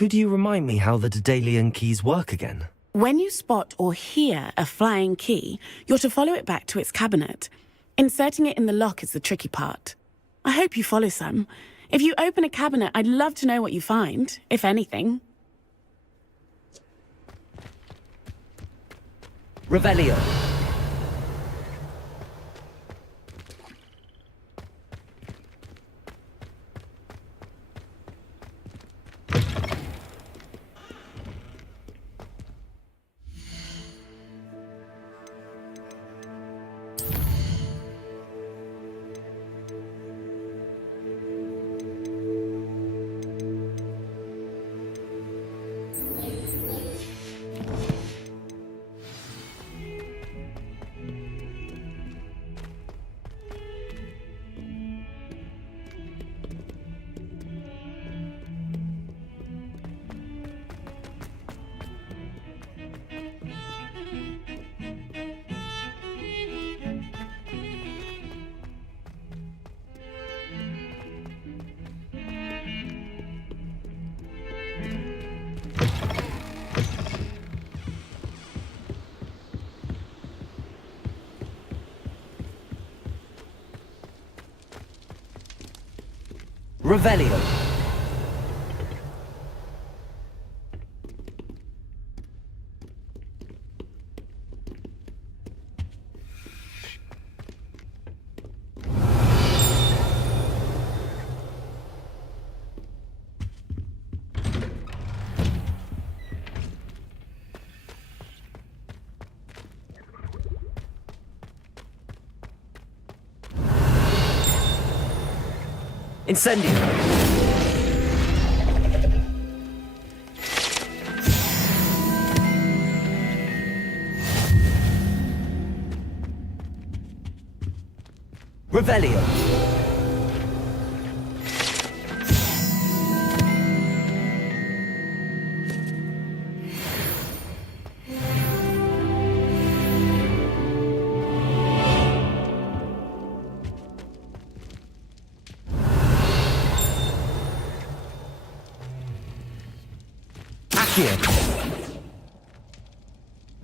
Could you remind me how the Daedalian keys work again? When you spot or hear a flying key, you're to follow it back to its cabinet. Inserting it in the lock is the tricky part. I hope you follow some. If you open a cabinet, I'd love to know what you find, if anything. Revelio. Revelio. Incendio. Revelio. Accio.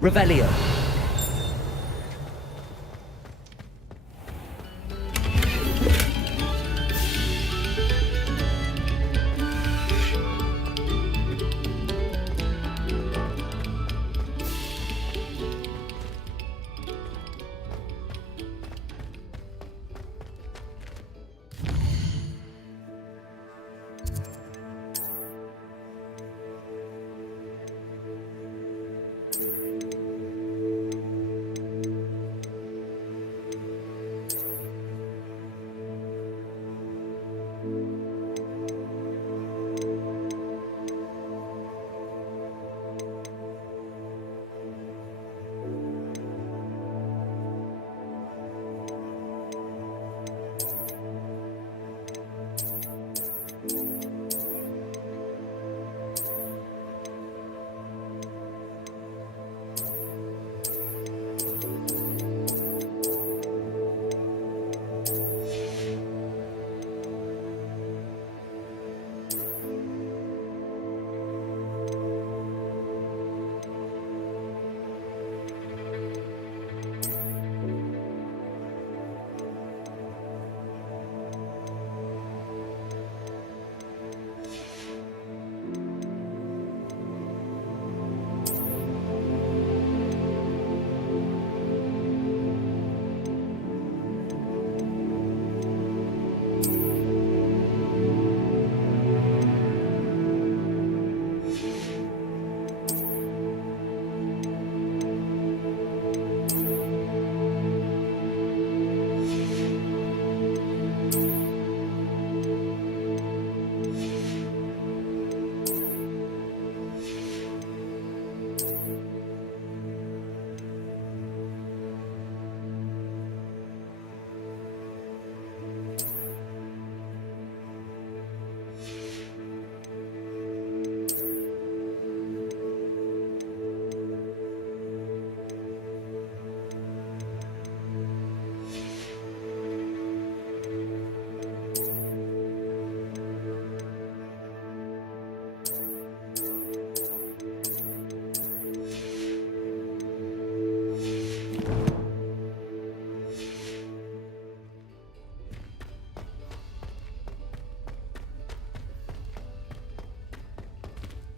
Revelio.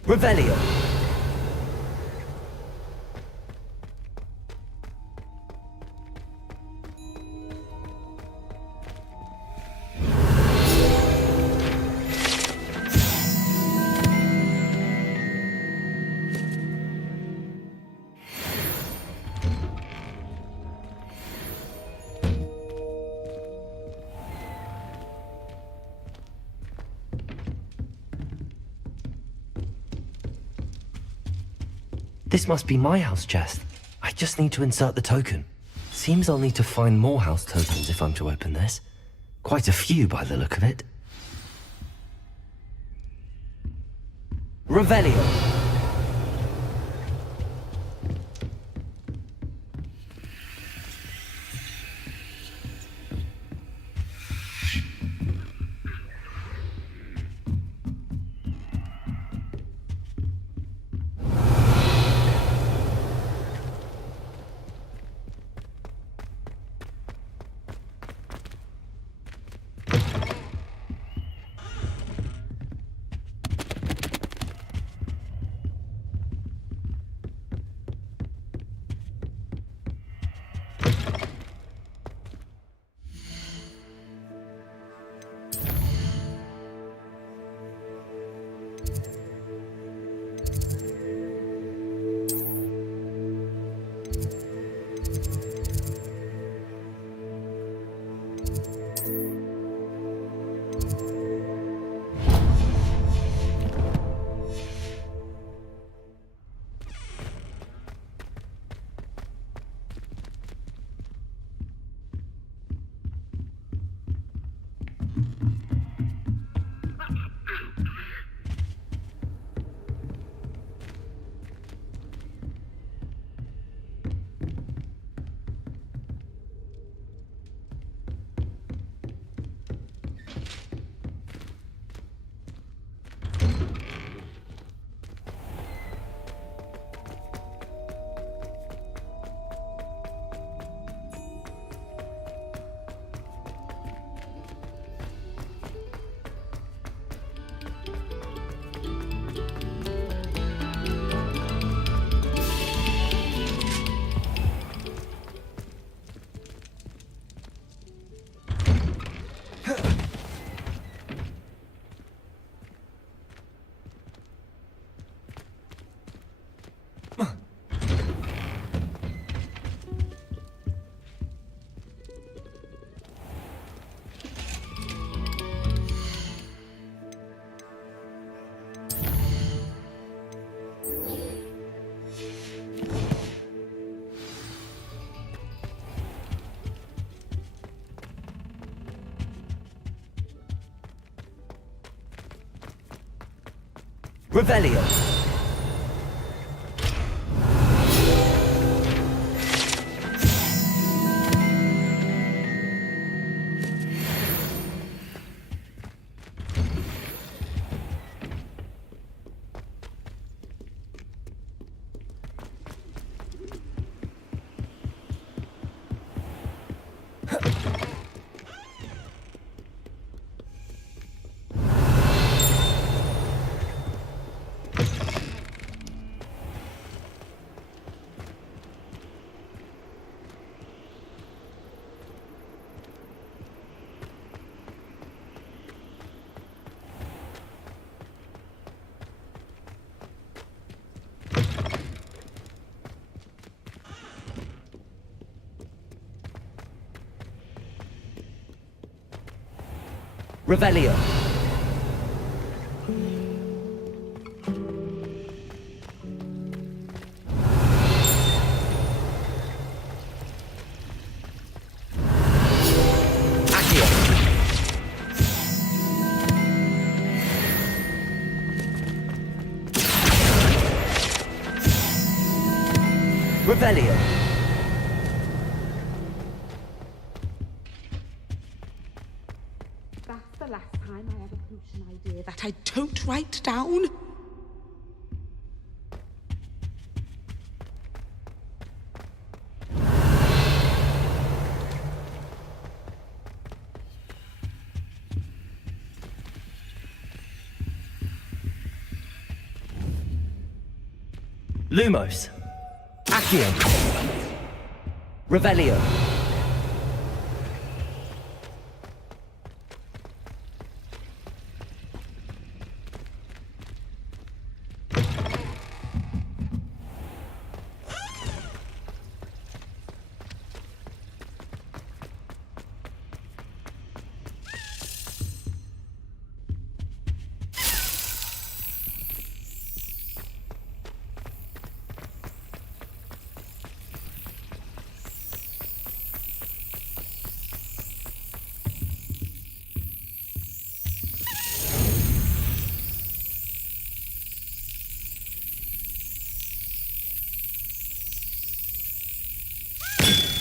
Revelio. This must be my house chest. I just need to insert the token. Seems I'll need to find more house tokens if I'm to open this. Quite a few by the look of it. Revelio. Revelio. Revelio. Accio. Revelio. That's the last time I have a pollution idea that I don't write down. Lumos. Accio. Revelio.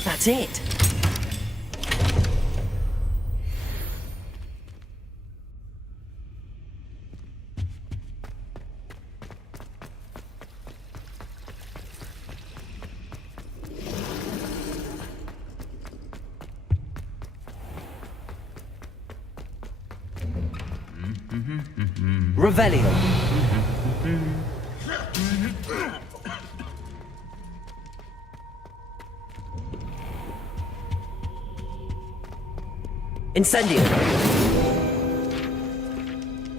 That's it. Revelio. Incendio.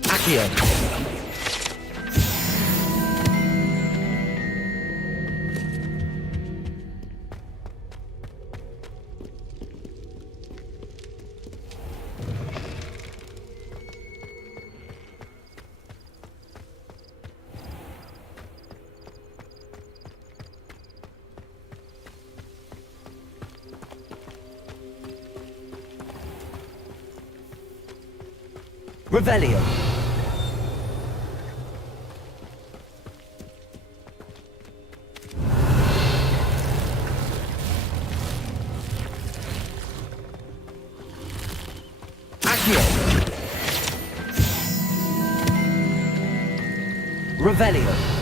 Accio. Revelio. Accio. Revelio.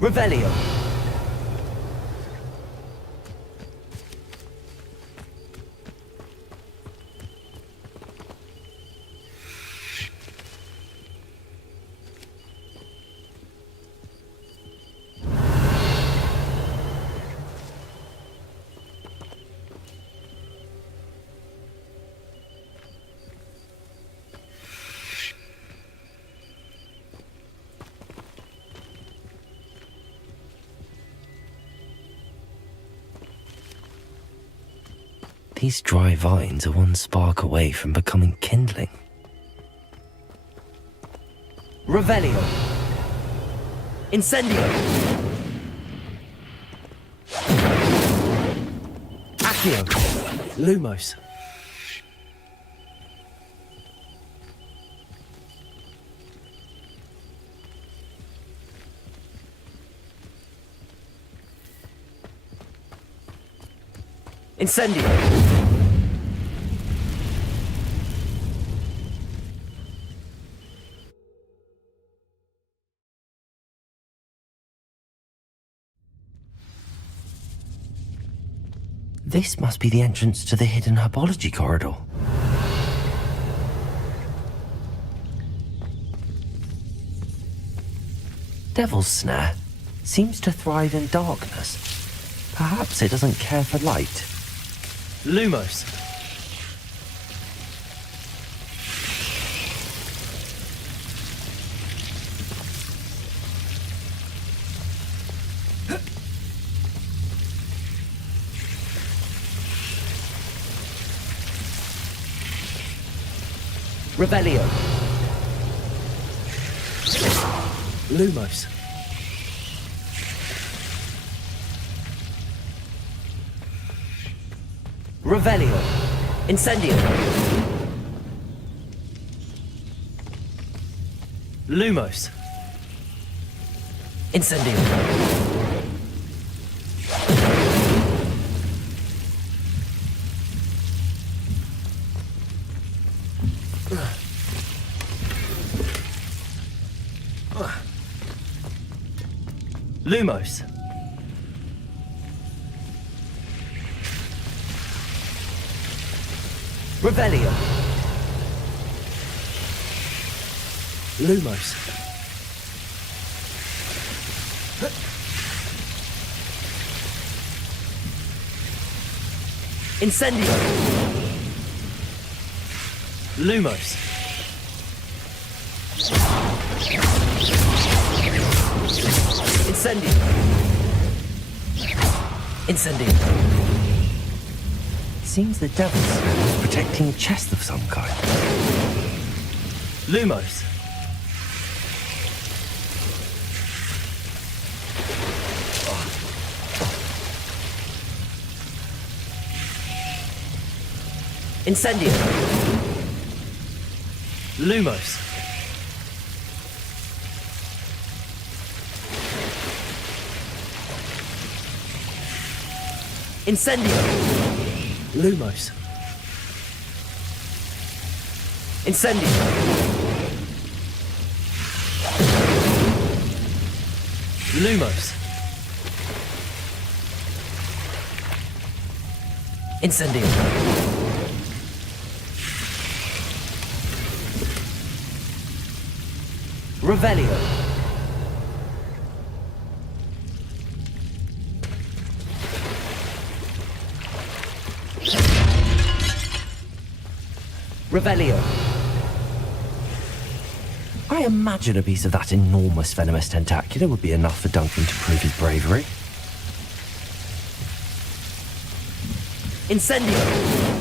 Revelio. These dry vines are one spark away from becoming kindling. Revelio. Incendio. Accio. Lumos. Incendio. This must be the entrance to the hidden herbology corridor. Devil's Snare seems to thrive in darkness. Perhaps it doesn't care for light. Lumos. Revelio. Lumos. Revelio. Incendio. Lumos. Incendio. Lumos. Revelio. Lumos. Incendio. Lumos. Incendio. Incendio. Seems the devil's is protecting a chest of some kind. Lumos. Incendio. Lumos. Incendio. Lumos. Incendio. Lumos. Incendio. Revelio. Revelio. I imagine a piece of that enormous venomous tentacular would be enough for Duncan to prove his bravery. Incendio.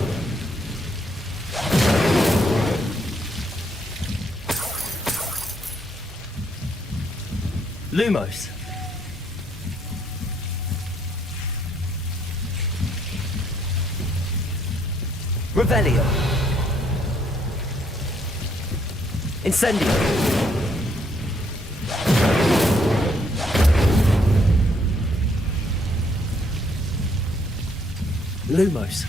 Lumos. Revelio. Incendio. Lumos.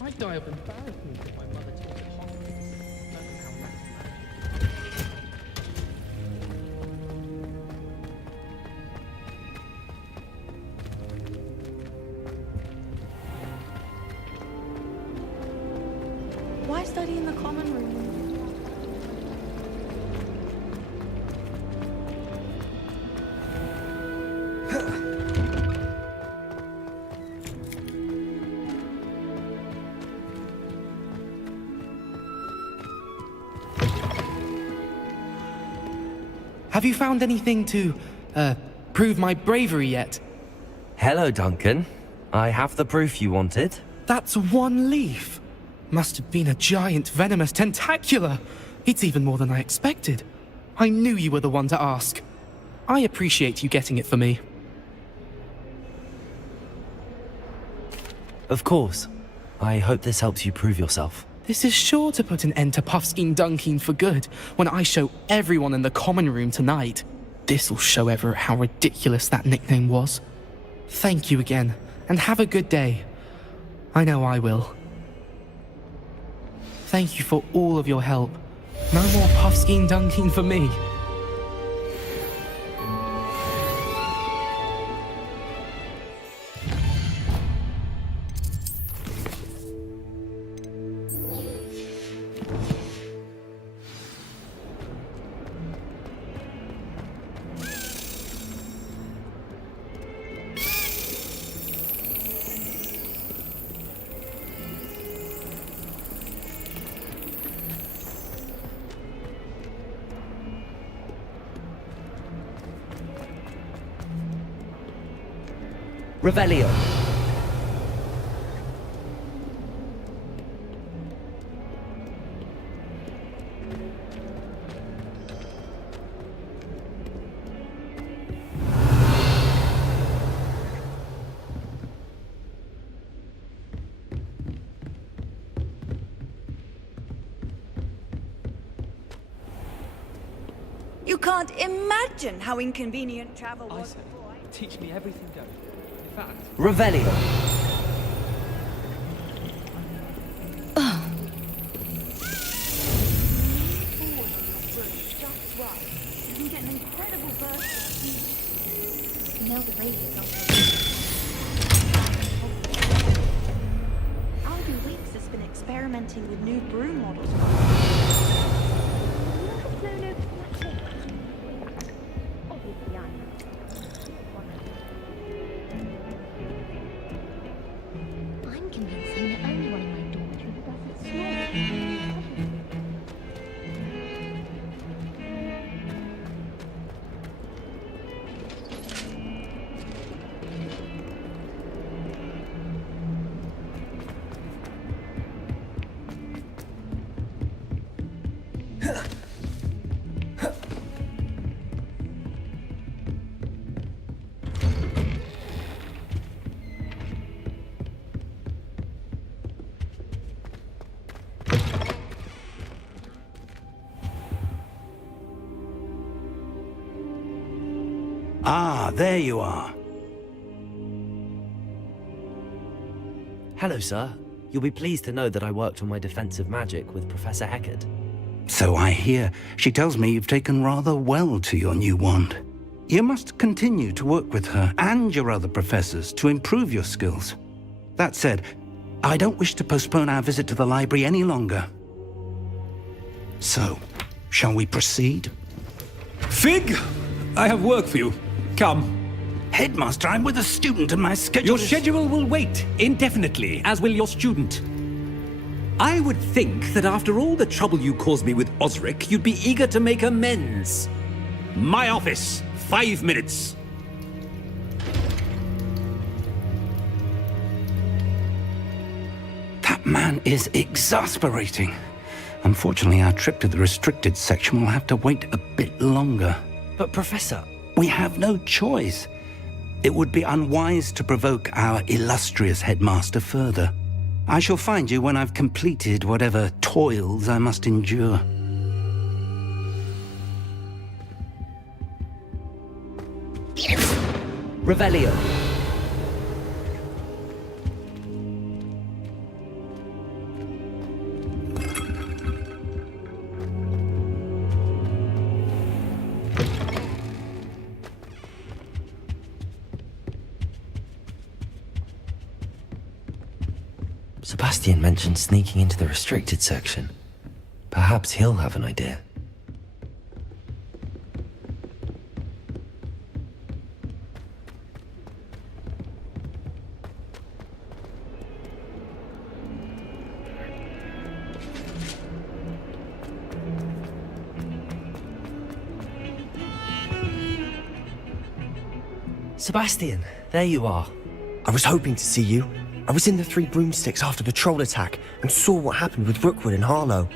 I'd die of embarrassment if my mother told me Hogwart. Knowing how massive. Why study in the common room? Have you found anything to, prove my bravery yet? Hello, Duncan. I have the proof you wanted. That's one leaf. Must have been a giant venomous tentacula. It's even more than I expected. I knew you were the one to ask. I appreciate you getting it for me. Of course. I hope this helps you prove yourself. This is sure to put an end to Puffskein Dunkeen for good when I show everyone in the common room tonight. This'll show Everett how ridiculous that nickname was. Thank you again, and have a good day. I know I will. Thank you for all of your help. No more puffskein dunking for me. Revelio. You can't imagine how inconvenient travel was. Isaac, teach me everything goes. In fact, Revelio. Alvin Weeks has been experimenting with new broom models. I'm convincing the only one in my dormitory who doesn't snore. Ah, there you are. Hello, sir. You'll be pleased to know that I worked on my defensive magic with Professor Eckert. So I hear. She tells me you've taken rather well to your new wand. You must continue to work with her and your other professors to improve your skills. That said, I don't wish to postpone our visit to the library any longer. So, shall we proceed? Fig! I have work for you. Come. Headmaster, I'm with a student and my schedule Your is... schedule will wait indefinitely, as will your student. I would think that after all the trouble you caused me with Osric, you'd be eager to make amends. My office, 5 minutes. That man is exasperating. Unfortunately, our trip to the restricted section will have to wait a bit longer. But, Professor... We have no choice. It would be unwise to provoke our illustrious headmaster further. I shall find you when I've completed whatever toils I must endure. Revelio. Sebastian mentioned sneaking into the restricted section. Perhaps he'll have an idea. Sebastian, there you are. I was hoping to see you. I was in the Three Broomsticks after the troll attack and saw what happened with Rookwood and Harlow.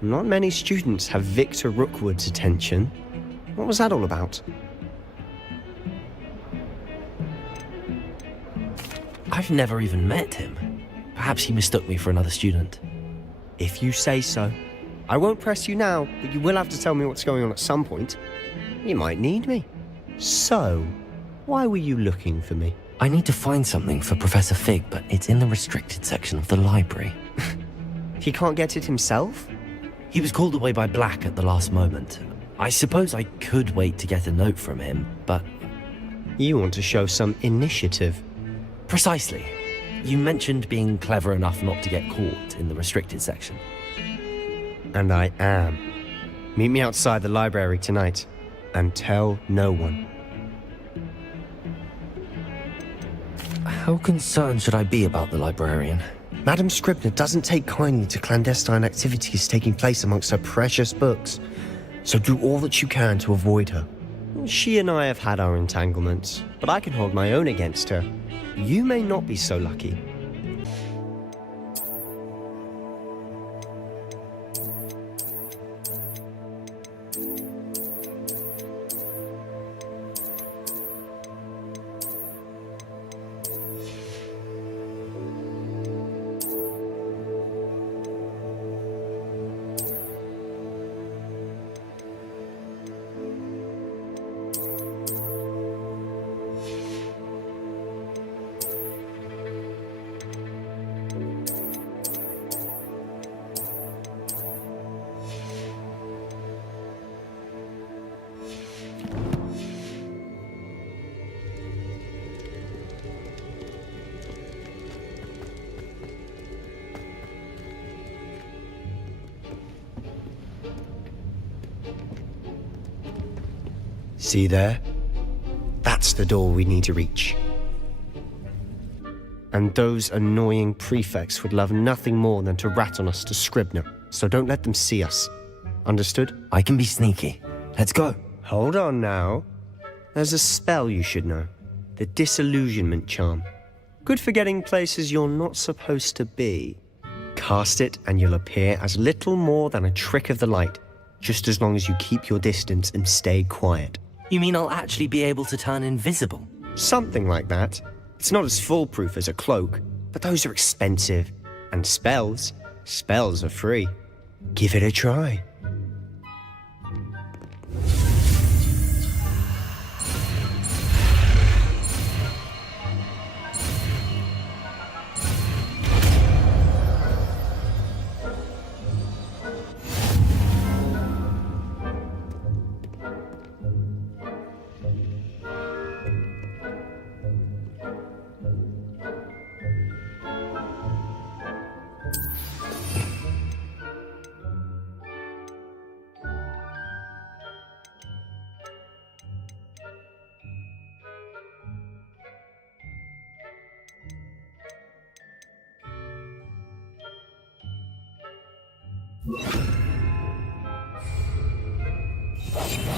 Not many students have Victor Rookwood's attention. What was that all about? I've never even met him. Perhaps he mistook me for another student. If you say so. I won't press you now, but you will have to tell me what's going on at some point. You might need me. So, why were you looking for me? I need to find something for Professor Fig, but it's in the restricted section of the library. He can't get it himself? He was called away by Black at the last moment. I suppose I could wait to get a note from him, but... You want to show some initiative. Precisely. You mentioned being clever enough not to get caught in the restricted section. And I am. Meet me outside the library tonight, and tell no one. How concerned should I be about the librarian? Madam Scribner doesn't take kindly to clandestine activities taking place amongst her precious books, so do all that you can to avoid her. She and I have had our entanglements, but I can hold my own against her. You may not be so lucky. See there? That's the door we need to reach. And those annoying prefects would love nothing more than to rat on us to Scribner, so don't let them see us. Understood? I can be sneaky. Let's go. Hold on now. There's a spell you should know. The Disillusionment Charm. Good for getting places you're not supposed to be. Cast it and you'll appear as little more than a trick of the light, just as long as you keep your distance and stay quiet. You mean I'll actually be able to turn invisible? Something like that. It's not as foolproof as a cloak, but those are expensive. And spells are free. Give it a try.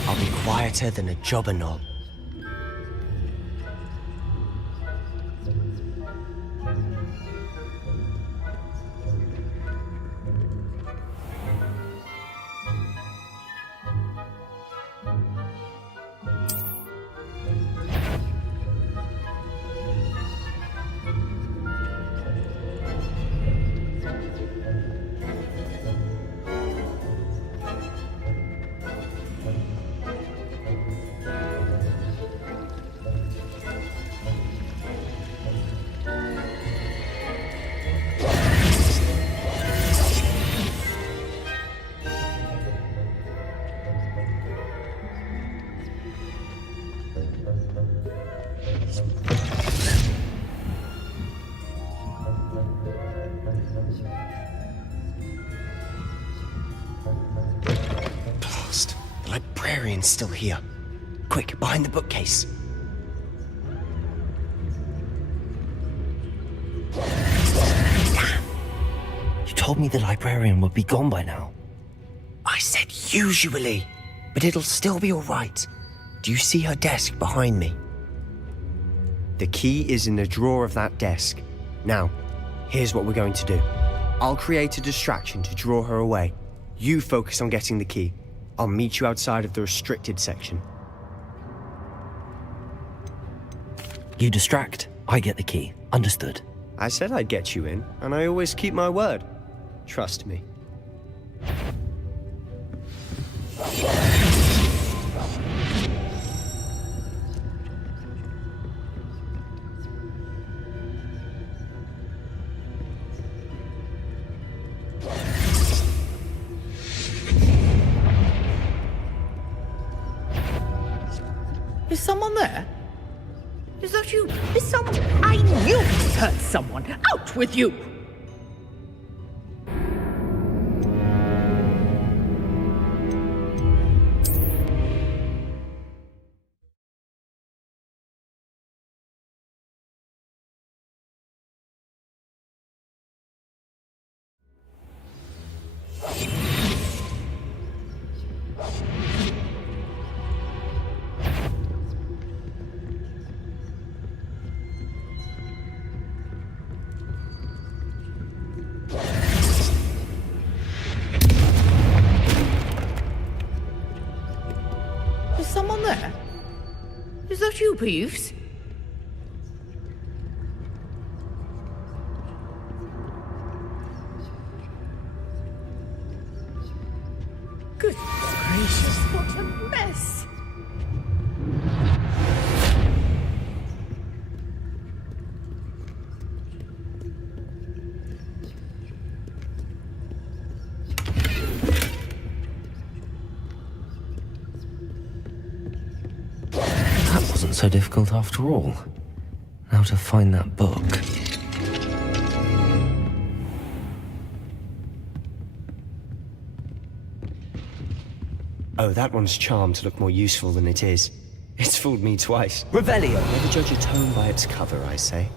I'll be quieter than a jobber knob. Blast! The librarian's still here. Quick, behind the bookcase. You told me the librarian would be gone by now. I said usually, but it'll still be all right. Do you see her desk behind me? The key is in the drawer of that desk. Now, here's what we're going to do. I'll create a distraction to draw her away. You focus on getting the key. I'll meet you outside of the restricted section. You distract, I get the key. Understood. I said I'd get you in, and I always keep my word. Trust me. Is someone there? Is that you? Is someone... I knew I heard someone! Out with you! Is someone there? Is that you, Peeves? Good gracious, what a mess! That wasn't so difficult after all. Now to find that book. Oh, that one's charmed to look more useful than it is. It's fooled me twice. Revelio! Never judge a tome by its cover, I say.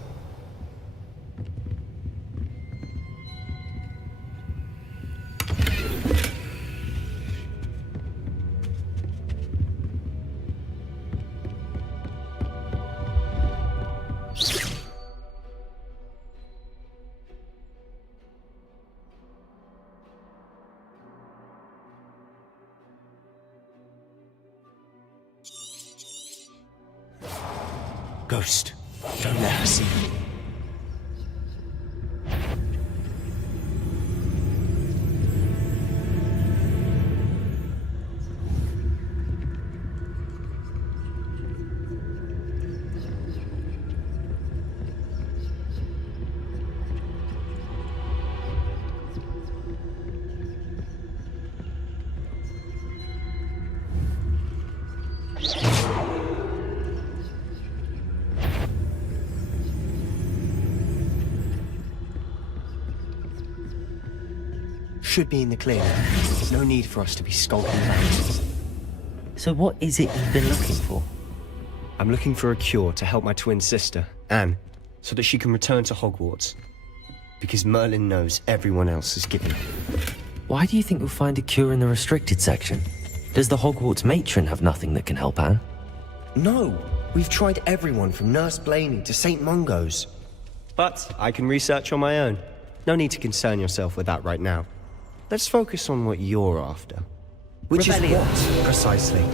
Ghost, don't let her see you. Should be in the clear. No need for us to be skulking around. So what is it you've been looking for? I'm looking for a cure to help my twin sister, Anne, so that she can return to Hogwarts. Because Merlin knows everyone else is giving up. Why do you think you'll find a cure in the restricted section? Does the Hogwarts matron have nothing that can help Anne? No, we've tried everyone from Nurse Blaney to St. Mungo's. But I can research on my own. No need to concern yourself with that right now. Let's focus on what you're after. Which is what, precisely?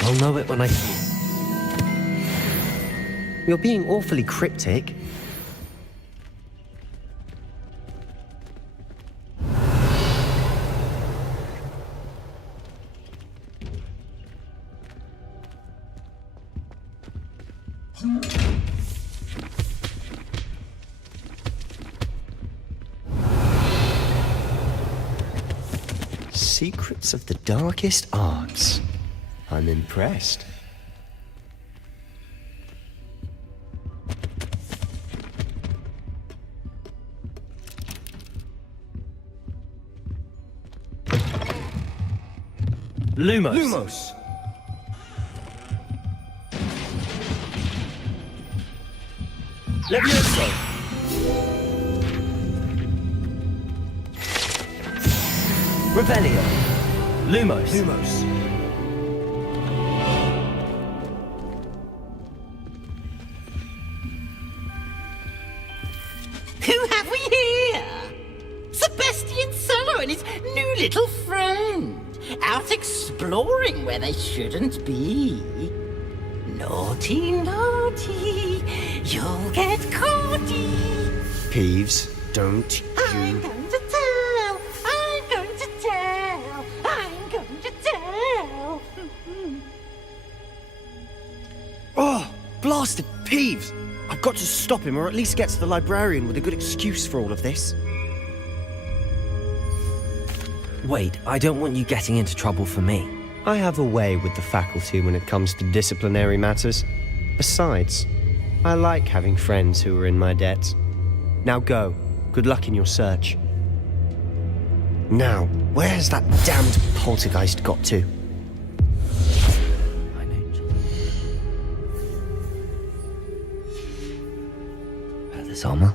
I'll know it when I see it. You're being awfully cryptic. Secrets of the darkest arts. I'm impressed. Lumos. Lumos! Levioso! Revelio. Lumos. Lumos. Who have we here? Sebastian Solo and his new little friend. Out exploring where they shouldn't be. Naughty, naughty. You'll get caughty. Peeves, don't I'm you... going to tell. I'm going to tell. I'm going to tell. Oh, blasted Peeves! I've got to stop him, or at least get to the librarian with a good excuse for all of this. Wait, I don't want you getting into trouble for me. I have a way with the faculty when it comes to disciplinary matters. Besides, I like having friends who are in my debt. Now go. Good luck in your search. Now, where has that damned poltergeist got to? Wear this armor.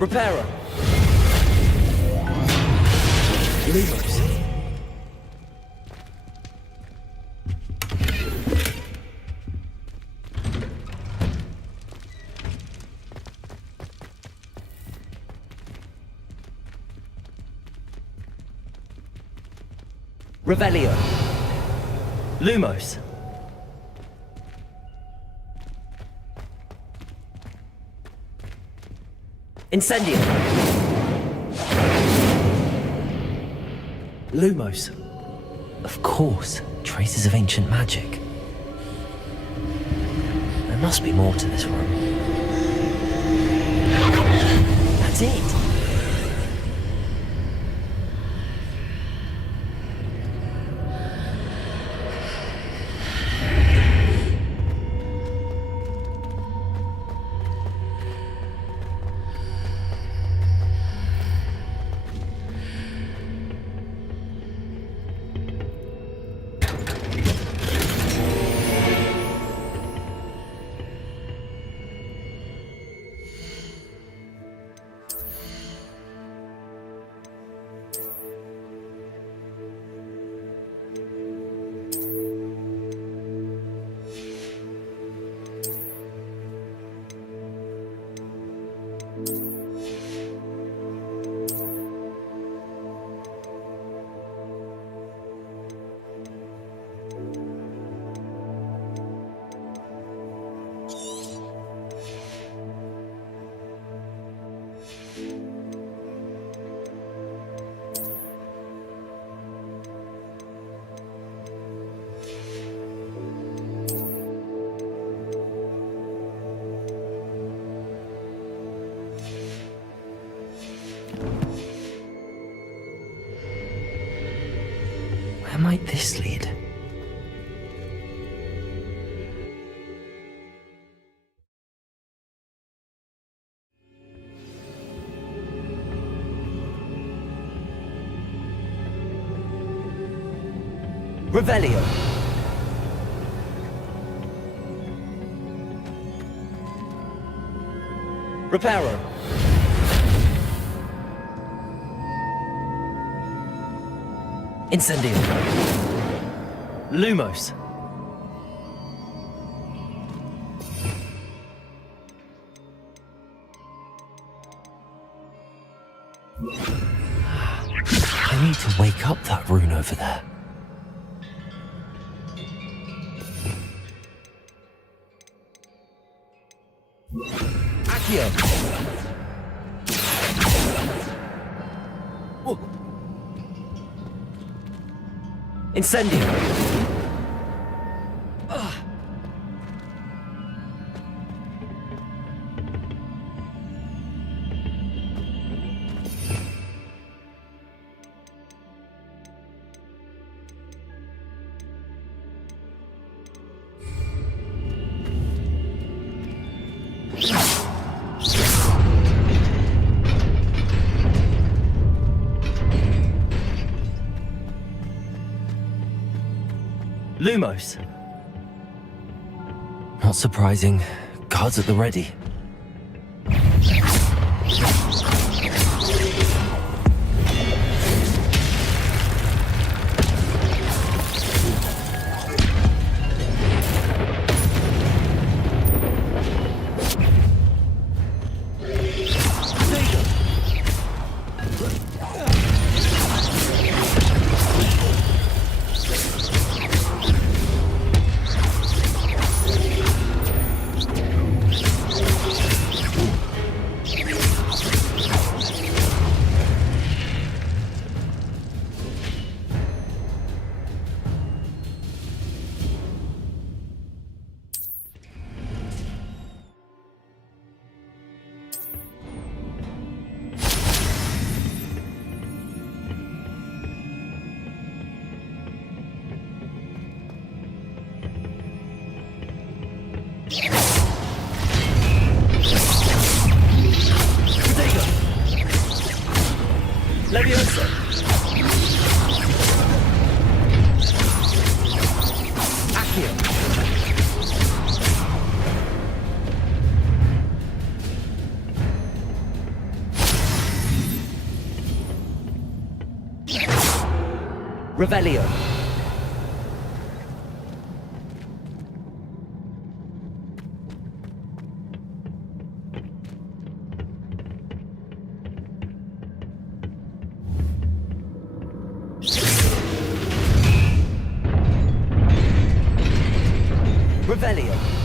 Repairer! Lumos! Revelio! Lumos! Incendio! Lumos. Of course, traces of ancient magic. There must be more to this room. That's it! Where might this lead? Revelio! Reparo! Incendio! Lumos! I need to wake up that rune over there. Accio! Oh. Incendio! Lumos. Not surprising. Guards at the ready. Leviosa! Accio! Revelio! Revelio!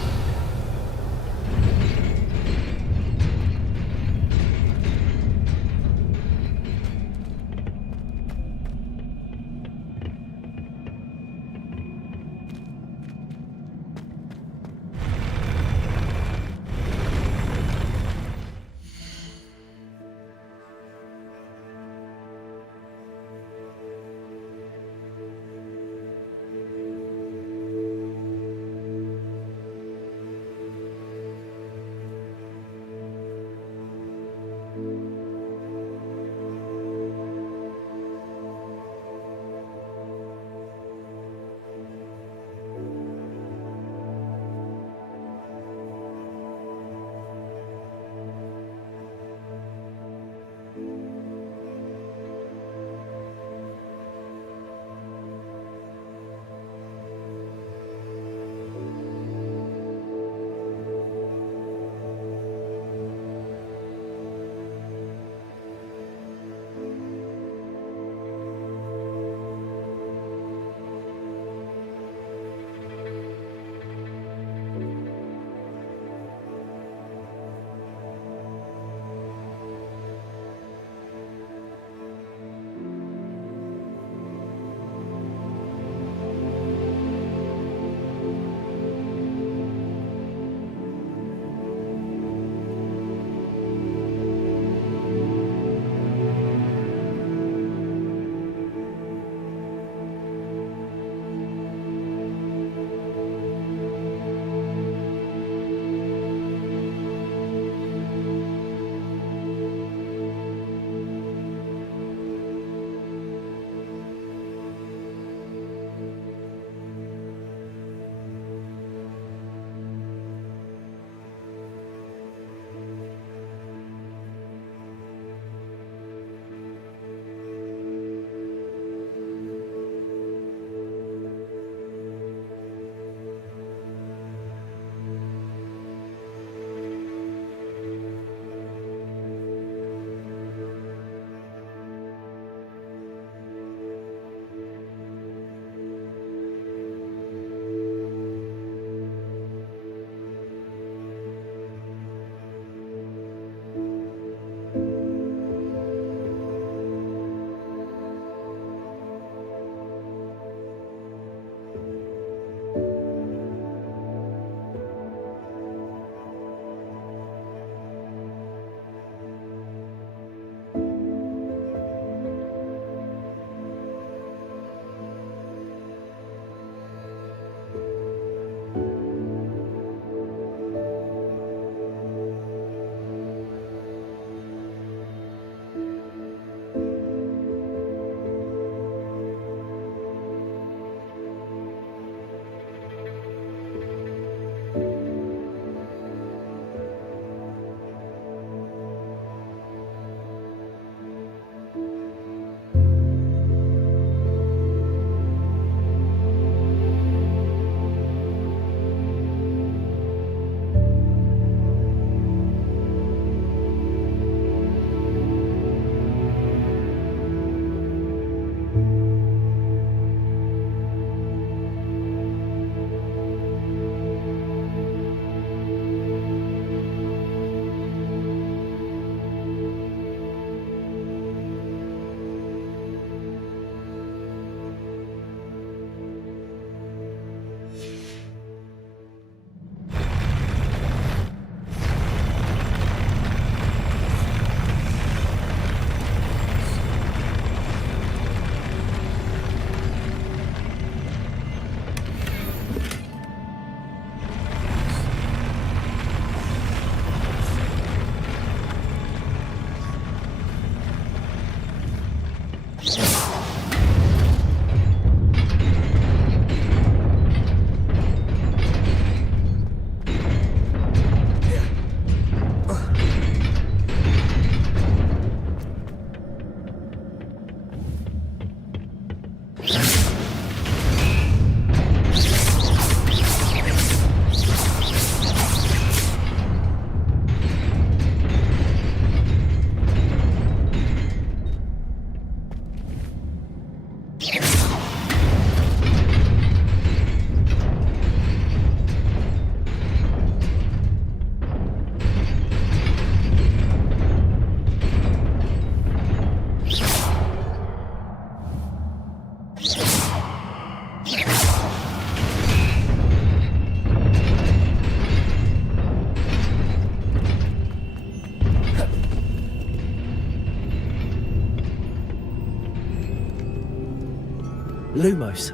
Lumos.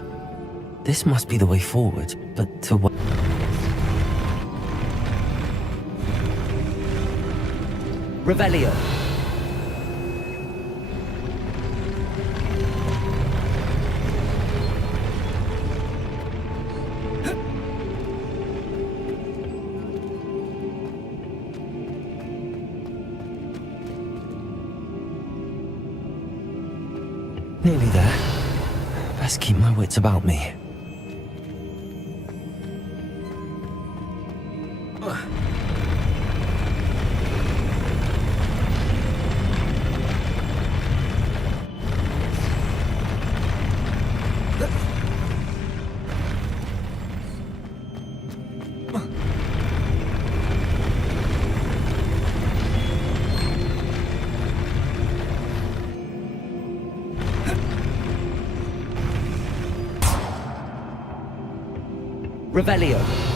This must be the way forward, but to what? Revelio. Nearly there. Best keep my wits about me. Revelio.